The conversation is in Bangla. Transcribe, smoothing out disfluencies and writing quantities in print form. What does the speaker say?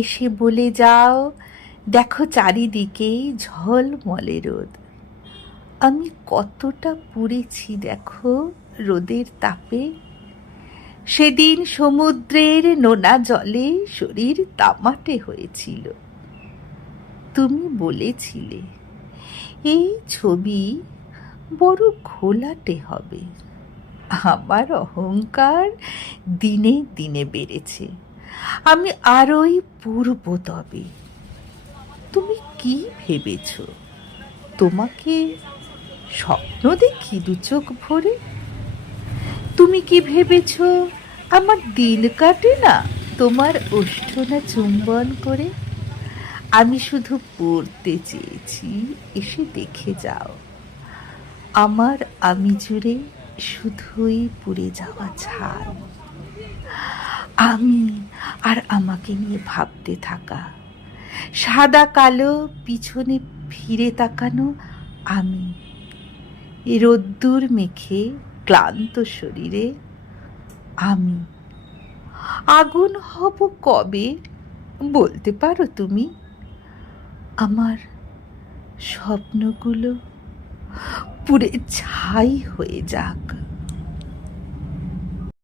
এসে বলে যাও, দেখো চারিদিকেই ঝলমলে রোদ। আমি কতটা পুড়েছি দেখো রোদের তাপে। সেদিন সমুদ্রের নোনা জলে শরীর তামাটে হয়েছিল। তুমি বলেছিলে এই ছবি বড় ঘোলাটে হবে। আমার অহংকার দিনে দিনে বেড়েছে। আমি আরোই পূর্ব তবে। তুমি কি ভেবেছ তোমাকে স্বপ্ন দেখি দু চোখ ভরে? তুমি কি ভেবেছ আমার দিন কাটে না তোমার ওষ্ঠনা চুম্বন করে? আমি শুধু পড়তে চেয়েছি, এসে দেখে যাও। আমার আমি জুড়ে শুধুই পুড়ে যাওয়া ছাই। আমি আর আমাকে নিয়ে ভাবতে থাকা, সাদা কালো পিছনে ফিরে তাকানো আমি, রোদ্দুর মেখে ক্লান্ত শরীরে আমি। আগুন হব কবে বলতে পারো তুমি? আমার স্বপ্নগুলো পুড়ে ছাই হয়ে যাক।